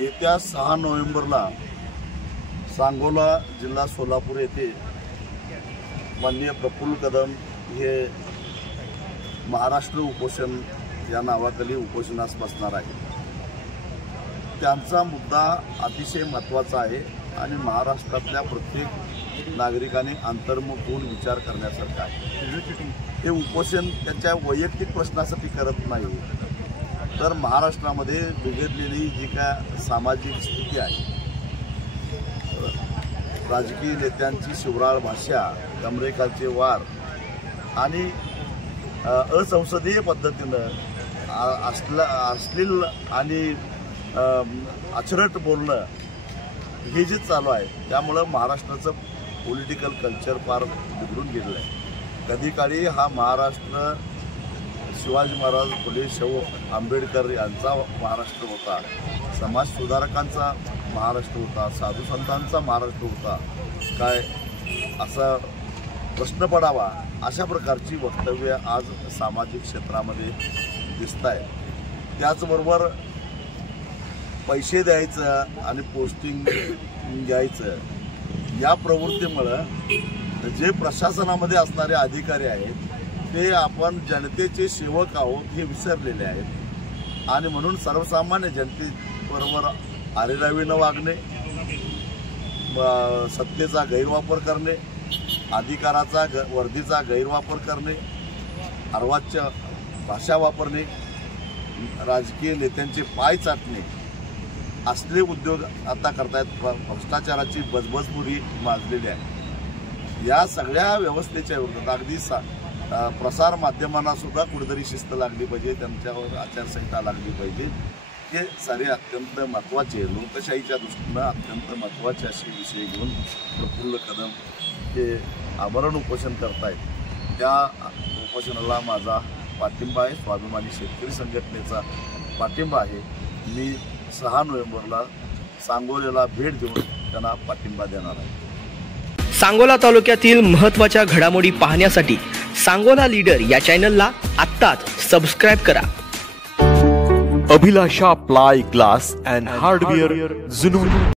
येत्या 6 नोव्हेंबरला सांगोला जिल्हा सोलापूर येथे माननीय प्रफुल्ल कदम हे महाराष्ट्र उपोषण या नावाखाली उपोषणास बसणार आहे। त्यांचा मुद्दा अतिशय महत्त्वाचा आहे आणि महाराष्ट्रातल्या प्रत्येक नागरिकाने अंतर्मुख होऊन विचार करण्यासारखा आहे। हे उपोषण त्यांच्या वैयक्तिक प्रश्नासाठी करत नाही, तर महाराष्ट्रामध्ये बिघडलेली जी काय सामाजिक स्थिती आहे, राजकीय नेत्यांची शिवराळ भाषा, कमरेखालचे वार आणि असंसदीय पद्धतीनं अश्लील आणि अचरट बोलणं हे जे चालू आहे, त्यामुळं महाराष्ट्राचं पॉलिटिकल कल्चर फार बिघडून गेलेलं आहे। कधी काळी हा महाराष्ट्र शिवाजी महाराज, फुले शाहू आंबेडकर यांचा महाराष्ट्र होता, समाज सुधारकांचा महाराष्ट्र होता, साधू संतांचा महाराष्ट्र होता काय असा प्रश्न पडावा अशा प्रकारची वक्तव्य आज सामाजिक क्षेत्रामध्ये दिसत आहे। त्याचबरोबर पैसे द्यायचं आणि पोस्टिंग घ्यायचं या प्रवृत्तीमुळं जे प्रशासनामध्ये असणारे अधिकारी आहेत ते आपण जनतेचे सेवक आहोत हे विसरलेले आहेत आणि म्हणून सर्वसामान्य जनतेबरोबर आरेरावीनं वागणे, सत्तेचा गैरवापर करणे, अधिकाराचा वर्दीचा गैरवापर करणे, अर्वाच्य भाषा वापरणे, राजकीय नेत्यांचे पाय चाटणे असले उद्योग आता करतायत। भ्रष्टाचाराची बजबजपुरी माजलेली आहे। या सगळ्या व्यवस्थेच्या विरोधात अगदी प्रसार माध्यमांना सुद्धा कुठेतरी शिस्त लागली पाहिजे, त्यांच्यावर आचारसंहिता लागली पाहिजे। हे सारे अत्यंत महत्त्वाचे, लोकशाहीच्या दृष्टीनं अत्यंत महत्त्वाचे असे विषय घेऊन प्रफुल्ल कदम हे आमरण उपोषण करतायत। त्या उपोषणाला माझा पाठिंबा आहे, स्वाभिमानी शेतकरी संघटनेचा पाठिंबा आहे। मी 6 नोव्हेंबरला सांगोल्याला भेट देऊन त्यांना पाठिंबा देणार आहे। सांगोला तालुक्यातील महत्त्वाच्या घडामोडी पाहण्यासाठी सांगोला लीडर या चॅनलला आत्ताच सबस्क्राइब करा। अभिलाषा प्लाय ग्लास अँड हार्डवेअर जुनून।